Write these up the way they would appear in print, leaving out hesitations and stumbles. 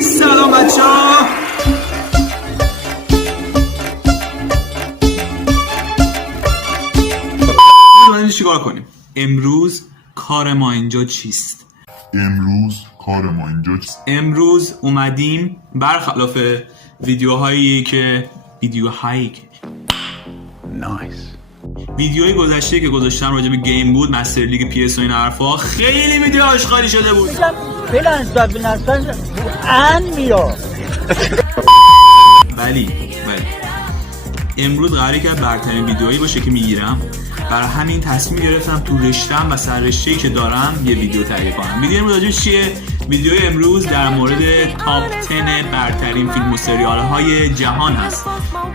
سلام بچه‌ها. امروز چیکار کنیم؟ امروز کار ما اینجا چیست؟ امروز اومدیم برخلاف ویدیوهایی که ویدیوهای گذشته که گذاشتم راجع به گیم بود، مستر لیگ پی اس و این حرفا، خیلی ویدیو آشغالی شده بود. ولی امروز قراره که برترین ویدیوهایی باشه که میگیرم. برای همین تصمیم گرفتم تو رشته‌ام و سررشته‌ای که دارم یه ویدیو تهیه کنم. ویدیو امروز راجع چیه؟ ویدیوی امروز در مورد تاپ 10 برترین فیلم و سریال‌های جهان هست.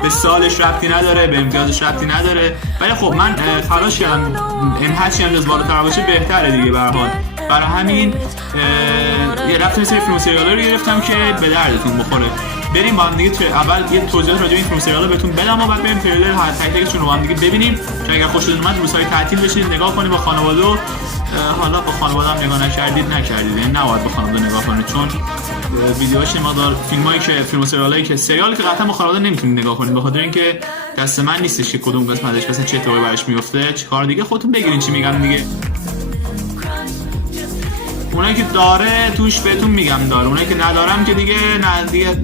به سالش ربطی نداره، به امتیازش ربطی نداره، ولی خب من تلاش کردم هرچی امتیاز بالاتر باشه بهتره دیگه. به هر حال برای همین یه رفتم سری فیلم و سریالا رو گرفتم که به دردتون بخوره. بریم با هم دیگه اول یه توضیحات راجع به این فیلم سریالا بهتون بدم و بعد بریم تریلر هر تکشون رو با هم دیگه ببینیم که اگر خوشتون اومد روزهای تعطیل بشید نگاه کنید با خانواده. حالا با خانواده هم نگاه نکردید یعنی نباید با خانواده نگاه کنید، چون ویدیوهاش مقدار فیلمایی که فیلم و سریالایی که قطعا با خانواده نمیتونید نگاه کنید، به خاطر اینکه دست من نیستش که کدوم قسمتش مثلا چه اتفاقی براش میفته. چیکار دیگه خودتون بگیرین چی میگم دیگه. اونایی که داره توش بهتون میگم داره، اونایی که ندارم که دیگه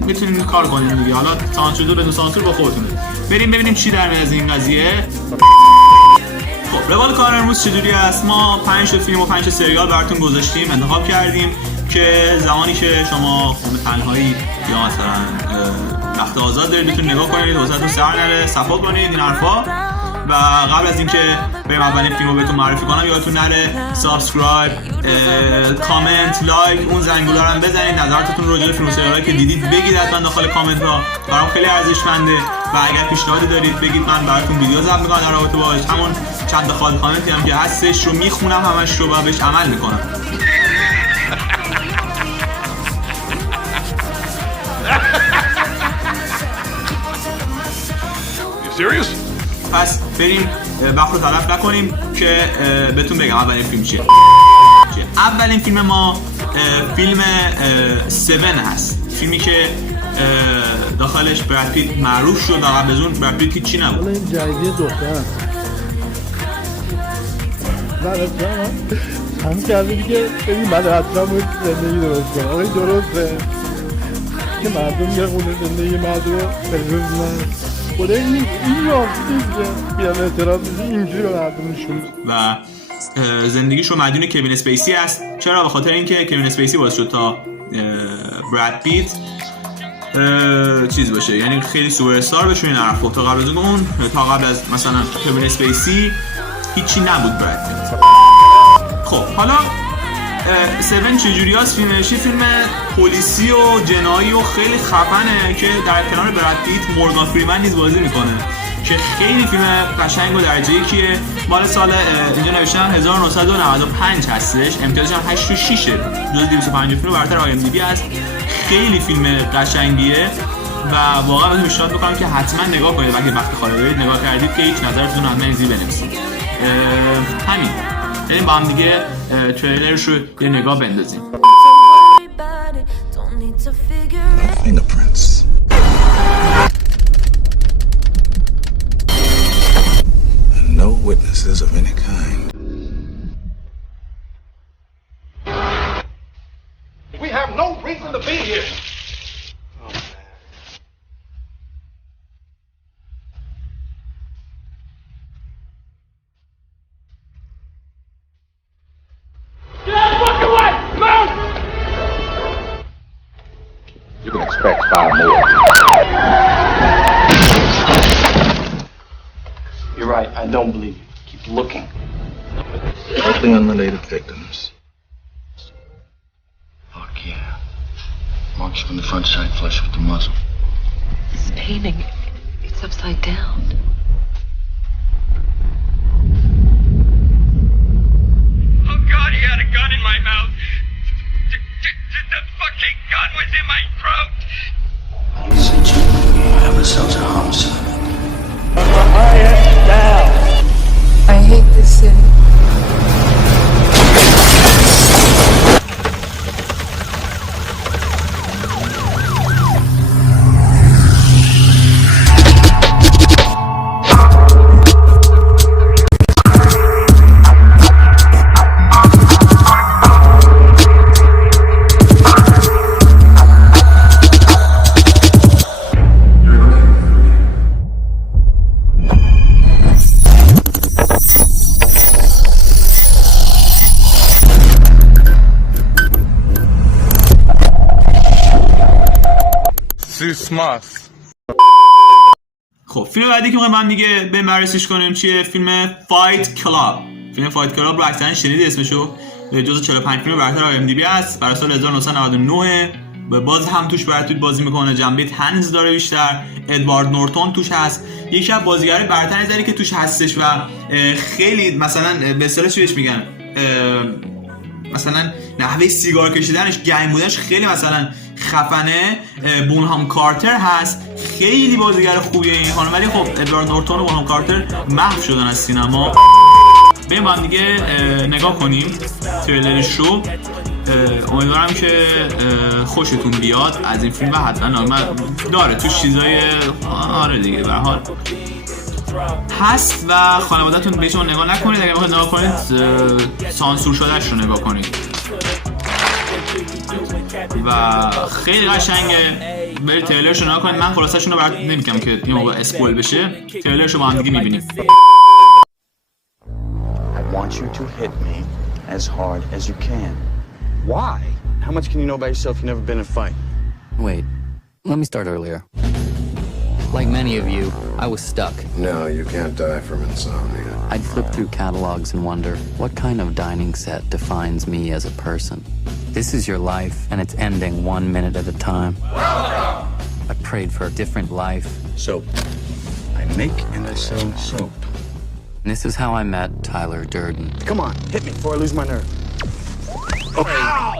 میتونین کار کنین دیگه. حالا سانسور بدون سانسور با خودتونه. بریم ببینیم چی در میاد از این قضیه. خب روال کار امروز چجوری است؟ ما 5 تا فیلم و 5 تا سریال براتون گذاشتیم، انتخاب کردیم که زمانی که شما خونه تنهایی یا مثلا وقت آزاد دارید میتونید نگاه کنید، حوصله‌تون سر نره، صفا کنید این حرفا. و قبل از اینکه بریم اولین فیلمو بهتون معرفی کنم یادتون نره سابسکرایب، کامنت، لایک، اون زنگوله رو هم بزنید. نظراتتون راجع به فیلم و سریالی که دیدید بگید حتما داخل کامنت ها، برام خیلی ارزشمنده. و اگر پیشنهادی دارید بگید، من براتون ویدیو ضبط می‌کنم در رابطه باهاش. همون چند تا خال کامنتی هم که هستش رو میخونم، همش رو بهش عمل میکنم. پس بریم وقت رو تلف نکنیم که بهتون بگم اولین فیلم چیه. اولین فیلم ما فیلم 7 هست، فیلمی که داخلش براد پیت معروف شد و قبل از اون براد پیت هیچی نبود. این جدیدی دختره هم کرده دیگه ببین بعد حتما باید زندگی درست کنه. آقای درسته که مردم یه خونه زندگی مردم تلویز نه خدا این راستی دیگه بیان اعتراض میشه اینجوری به مردم نشون. و زندگیش رو مدیون کوین اسپیسی است. چرا؟ به خاطر اینکه کوین اسپیسی باعث شد تا براد پیت چیز باشه، یعنی خیلی سوپر استار بشه این حرفا. تا قبل از اون، تا قبل از مثلا کوین اسپیسی هیچی نبود براد پیت. خب حالا 7 چجوری هست فیلمش؟ فیلم پلیسی و جنایی و خیلی خفنه که در کنار براد پیت مورگان فریمن نیز بازی میکنه که خیلی فیلم قشنگ و درجه یکیه. مال سال اینجا نوشتم 1995 هستش، امتیازش هم 8.6 جز 250 فیلم برتر آی ام دی بی هست. خیلی فیلم قشنگیه و واقعا بهتون پیشنهاد میکنم که حتما نگاه کنید. اگه وقت خالی دارید نگاه کردید که هیچ نظرتون هم نمیزی بنویسید. همین، بریم با هم دیگه تریلرش رو یه نگاه بندازیم. Fingerprints. And no witnesses of any kind. We have no reason to be here. Get out the fucking way! Move! You can expect far more. You're right, I don't believe you. Keep looking. Mostly unrelated victims. Fuck yeah. Marks from the front side flush with the muzzle. This painting, it's upside down. Oh God, he had a gun in my mouth. The fucking gun was in my throat. Ladies and gentlemen, we have ourselves a homicide. I hate this city. کریسمس. خب فیلم بعدی که می‌خوایم دیگه به بررسیش کنیم چیه؟ فیلم فایت کلاب. فیلم فایت کلاب رو اکثرا شنیدید اسمشو. جزو 45 فیلم برتر آی ام دی بی است. برای سال 1999 باز هم توش برای توی بازی میکنه. جنبه طنز داره بیشتر. ادوارد نورتون توش هست. یکی از بازیگرای برتر نظری که توش هستش و خیلی مثلا به اصطلاح چی بهش میگن، مثلا نحوه سیگار کشیدنش، گنگ بودنش خیلی مثلا خفنه. بونهام کارتر هست، خیلی بازیگر خوبیه این خانم، ولی خب ادوارد نورتون و بونهام کارتر محو شدن از سینما. بریم با هم دیگه نگاه کنیم تریلرش رو. امیدوارم که خوشتون بیاد از این فیلم و حتما داره توش چیزای آره دیگه به هر حال هست و خانواده‌تون بهش نگاه نکنید. اگه میخواید نگاه کنید سانسور شدهش رو نگاه کنید و خیلی قشنگه. برید تریلرش رو نگاه کنید. من خلاصه‌شون رو براتون نمیگم که این موقع اسپویل بشه. تریلرش رو با هم دیگه میبینیم. I want you to hit me as hard as you can. Why? How much can you know about yourself? You've never been in a fight. Wait, let me start earlier. Like many of you, I was stuck. No, you can't die from insomnia. I'd flip through catalogs and wonder, what kind of dining set defines me as a person? This is your life, and it's ending 1 minute at a time. I prayed for a different life. Soap. I make and I sell soap. And this is how I met Tyler Durden. Come on, hit me before I lose my nerve. Oh. Ow!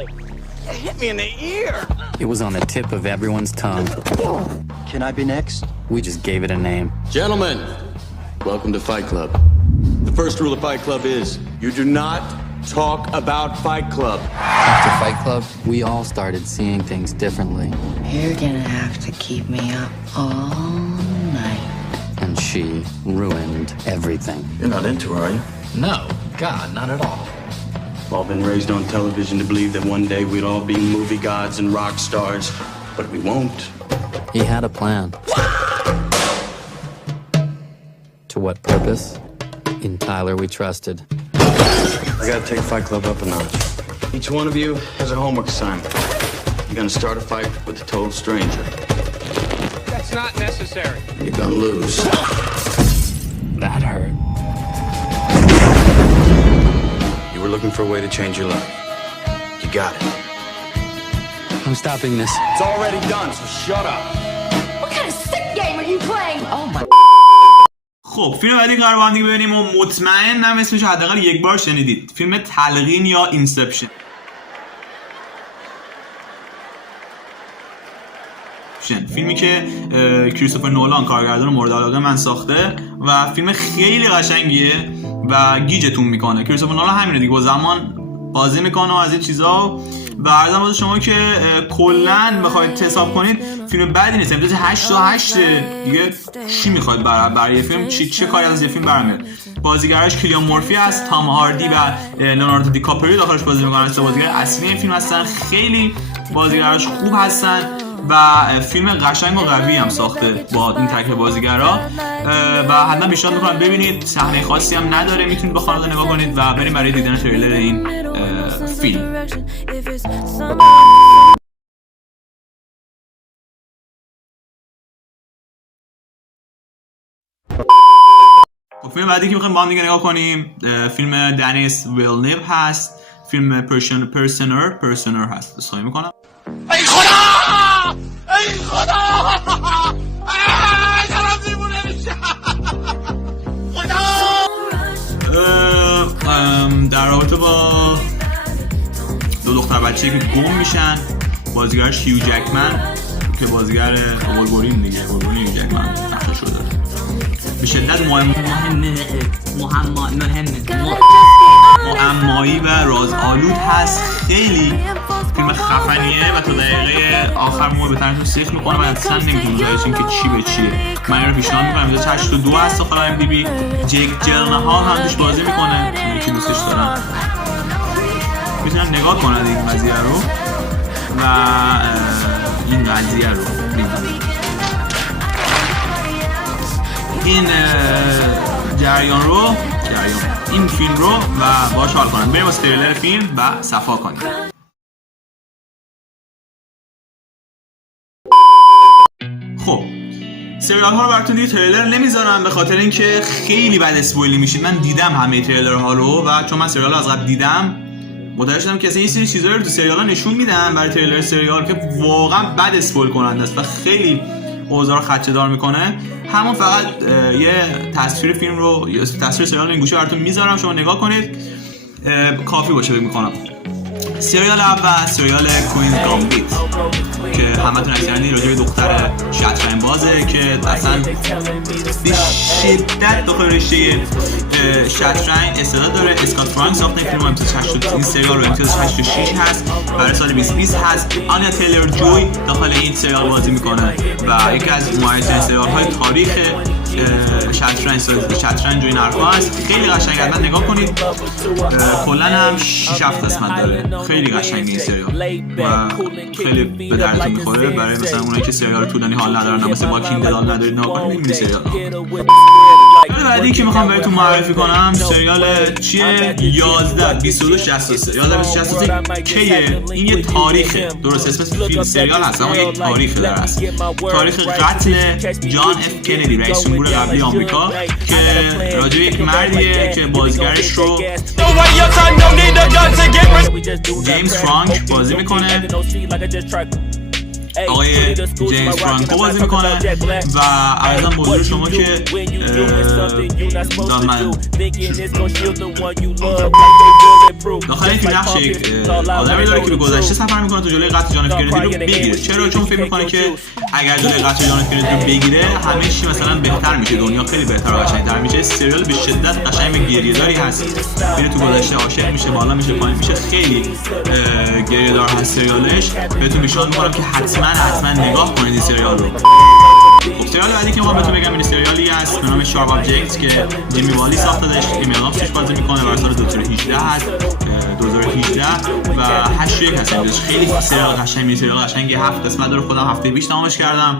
It hit me in the ear. It was on the tip of everyone's tongue. Can I be next? We just gave it a name. Gentlemen, welcome to Fight Club. The first rule of Fight Club is you do not talk about Fight Club. After Fight Club, we all started seeing things differently. You're gonna have to keep me up all night. And she ruined everything. You're not into her, are you? No, God, not at all. We've all been raised on television to believe that one day we'd all be movie gods and rock stars, but we won't. He had a plan. To what purpose? In Tyler we trusted. I gotta take Fight Club up a notch. Each one of you has a homework assignment. You're gonna start a fight with a total stranger. That's not necessary. You're gonna lose. That hurt. You were looking for a way to change your life. You got it. I'm stopping this. It's already done, so shut up. What kind of sick game are you playing? Oh my. خب فیلم بعدی قرار با هم دیگه ببینیم و مطمئنم اسمش حداقل یک بار شنیدید. فیلم تلقین یا اینسپشن. فیلمی که کریستوفر نولان کارگردان مورد علاقه من ساخته و فیلم خیلی قشنگیه و گیجتون میکنه. کریستوفر نولان همینه دیگه، با زمان بازی میکنه و از این چیزا و عرضم واسه شما که کلا بخواید حساب کنید فیلم بدی نیست. امروز 8 تا 8 دیگه چی میخواید برای یه فیلم چه کاری از یه فیلم برمیاد. بازیگراش کلیان مورفی است، تام هاردی و لئوناردو دیکاپریو داخلش بازی میکنن. است بازیگر اصلی این فیلم هستن. خیلی بازیگراش خوب هستن و فیلم قشنگ و قوی هم ساخته با این ترکیب بازیگرا و حتما پیشنهاد میکنم ببینید. صحنه خاصی هم نداره، میتونید با خانواده نگاه کنید و بریم برای دیدن تریلر این فیلم. فیلم بعدی که میخوایم با هم دیگه نگاه کنیم فیلم دنیس ویلنیو هست. فیلم پرسونر هست. اسخای میکنم. ای خدا! ای خدا! دارم دیوونه میشم! خدا! در رابطه با دو دختر بچه‌ای که گم میشن، بازیگرش هیو جکمن که بازیگر وولورین دیگه، وولورین هیو جکمن نقشش رو داره. به شدت معمایی و رازآلود هست. خیلی فیلم خفنیه و تا دقیقه آخر ما به طرفش سیخ میکنه و اصلا نمیتونم متوجه که چی به چیه. من این رو پیشنهاد میکنم. 8.2 هست داخل ام دی بی. جیک جلنهال هم توش بازی میکنه، یکی دوستش دارم، میتونن نگاه کنن این قضیه رو و این قضیه رو ببینن. این این فیلم رو و باهاش حال کنن. بریم واسه تریلر فیلم و صفا کنیم. خب سریال ها رو براتون دیگه تریلر نمیذارم به خاطر اینکه خیلی بد اسپویلی میشید. من دیدم همه تریلر ها رو و چون من سریال از قبل دیدم متوجه شدم که اصلا یه سری چیزا رو تو سریال ها نشون میدن برای تریلر سریال که واقعا بد اسپویل کننده است و خیلی اوضاع رو خدشه‌دار میکنه. همون فقط یه تصویر فیلم رو یا تصویر سریال رو این گوشه براتون میذارم شما نگاه کنید کافی باشه فکر میکنم. سریال اول سریال کوئینز گامبیت که همتون اکثرا راجع به دختر شطرنج بازه که اصلا به شدت داخل رشته شطرنج استعداد داره. اسکات فرانک ساخته این فیلم رو امتیاز 8 این سریال رو امتیاز 86 هست برای سال 2020 هست. آنیا تیلر جوی داخل این سریال بازی میکنه و یکی از مهمترین سریال های تاریخ شطرنج و این حرفا هست. خیلی قشنگه حتما نگاه کنید. کلا هم 6-7 قسمت داره. خیلی قشنگه این سریال و خیلی به دردتون میخوره برای مثلا اونایی که سریال طولانی حال ندارن مثل واکینگ دد حال ندارید نگاه کنید این سریال. بعدی که میخوام بهتون معرفی کنم سریال چیه 11/22/63 11/22/63 کیه؟ این یه تاریخه. درست اسم فیلم سریال هست اما یک تاریخ در است. تاریخ قتل جان اف کندی رئیس جمهور قبلی آمریکا که راجع به یک مردیه که بازیگرش رو جیمز فرانک بازی میکنه. آقای جیمز فرانکو بازی میکنه و عرضم بزرگ شما که داخل این فیلم نقش یک آدمی داره که به گذشته سفر میکنه تا جلوی قتل جان اف کندی رو بگیره. چرا؟ چون فکر میکنه که اگر جلوی قتل جان اف کندی رو بگیره همه چی مثلا بهتر میشه، دنیا خیلی بهتر و قشنگتر میشه. سریال به شدت قشنگ و گریه‌داری هست. میره تو گذشته عاشق میشه، بالا میشه، پایین میشه، خیلی گریه‌دار هست سریالش. بهتون پیشنهاد میکنم که حتما نگاه کنید این سریال رو. خب سریال بعدی که ما بهتون بگم این سریالی است به نام شارپ ابجکت که جیمی والی ساخته‌اش، ایمی آدامز توش بازی میکنه و سال 2018 هست 2018 و 8 هست. خیلی سریال قشنگه. سریال قشنگه 7 قسمت داره. خودم هفته پیش تمامش کردم.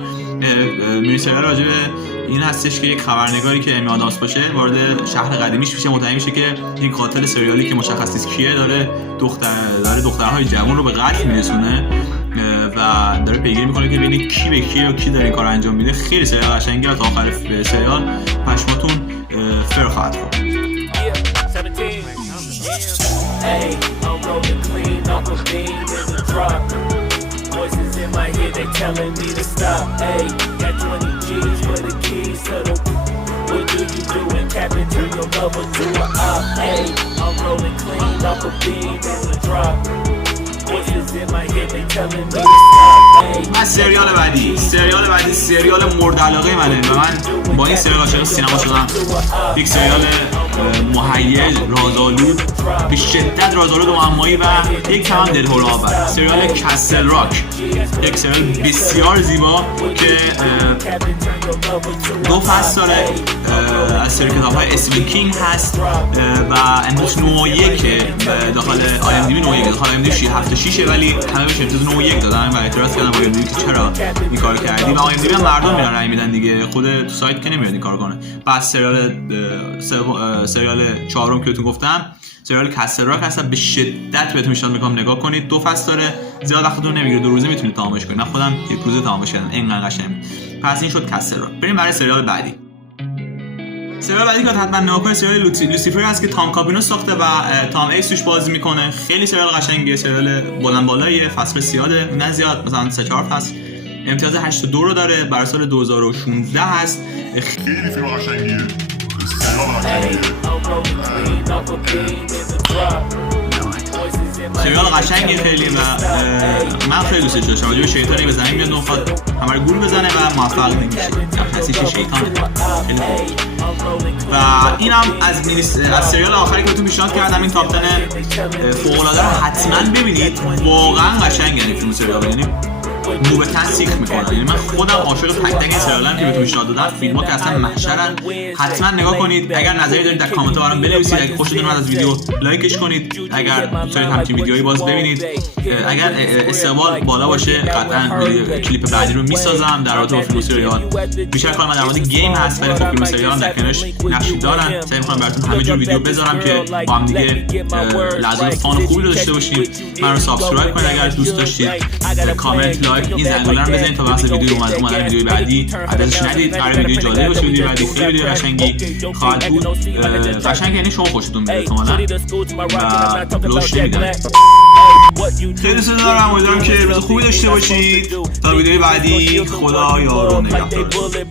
میری سریال راجع به این هستش که یک خبرنگاری که ایمی آدامز باشه وارد شهر قدیمیش میشه، متوجه میشه که این قاتل سریالی که مشخص نیست کیه داره دخترهای جوان رو به قتل میرسونه و داره پیگیری میکنه که ببینید کی به کی و کی داره این کارو انجام میده. خیلی سریال قشنگه تا آخر سریال پشماتون فر خواهد خورد. من سریال بعدی سریال مورد علاقه منه و من با این سریال عاشق سینما شدم. یک سریال مهیج، رازآلود، به شدت رازآلود و معمایی و یک کم دلهره آور. سریال کسل راک، یک سریال بسیار زیبا که 2 فصل داره از سری کتاب‌های استیون کینگ هست و امروز 9.1 داخل IMDb 9.1 داخل IMDb 7.6 ولی همه بهش امتیاز 9.1 دادن و اعتراض کردن با IMDb که چرا این کارو کردی و IMDb هم مردم میرن رأی میدن دیگه، خود تو سایت که نمیاد این کارو کنه. بعد سریال چهارم که بهتون گفتم سریال کسل راک هست. به شدت بهتون پیشنهاد میکنم نگاه کنید. 2 فصل داره، زیاد وقتتون نمیگیره، 2 روزه میتونید تمامش کنید. من خودم 1 روزه تمامش کردم، اینقدر قشنگه. پس این شد کسل راک. بریم برای سریال بعدی. سریال بعدی که حتما نگاه کنید سریال لوسیفر هست که تام کاپینو ساخته و تام ایکس توش بازی میکنه. خیلی سریال قشنگه، سریال بلند بالاییه، فصل زیاده، نه زیاد، مثلا 3-4 فصل. امتیاز 82 رو داره، برای سال 2016 هست. خیلی فیلم قشنگیه. سریال قشنگی خیلی و من خیلی دوستش داشتم. راجع به شیطانی به زمین میاد و میخواد همه رو گول بزنه و موفق نمیشه. حسیش شیطانه. و اینم از سریال آخری که بهتون پیشنهاد کردم، این تاپ 10 فوق‌العاده رو حتما ببینید. واقعا قشنگه این فیلم سریال. یعنی نوبتاً سیخ میکنن. یعنی من خودم عاشق تک تک این سریالام که بهتون پیشنهاد دادم، فیلم‌ها که اصلا محشرن، حتما نگاه کنید. اگر نظری دارید در کامنت ها برام بنویسید. اگه خوشتون اومد از ویدیو لایکش کنید. اگر دوست دارید همچین ویدیوهایی باز ببینید، اگر استقبال بالا باشه قطعاً کلیپ بعدی رو میسازم در رابطه با فیلم سریال. بیشتر کار من در مورد گیم هست ولی خب فیلم سریال هم در کنارش نقشی دارن. سعی می‌کنم براتون همه جور ویدیو بذارم که با هم دیگه لحظات فان خوبی رو داشته باشیم. من رو سابسکرایب کنید اگر دوست داشتید. کامنت، لایک این زنگوله رو بزنید تا وقت ویدیو اومدن ویدیو بعدی عددش ندید. قرار ویدیو جالب باشه. ویدیو بعدی خیلی ویدیو قشنگی خواهد بود. قشنگ یعنی شما خوشتون بیاد احتمالاً و لوش نمیدن. خیلی دوست دارم. امیدوارم که روز خوبی داشته باشید. تا ویدیو بعدی خدا یار و نگهدار.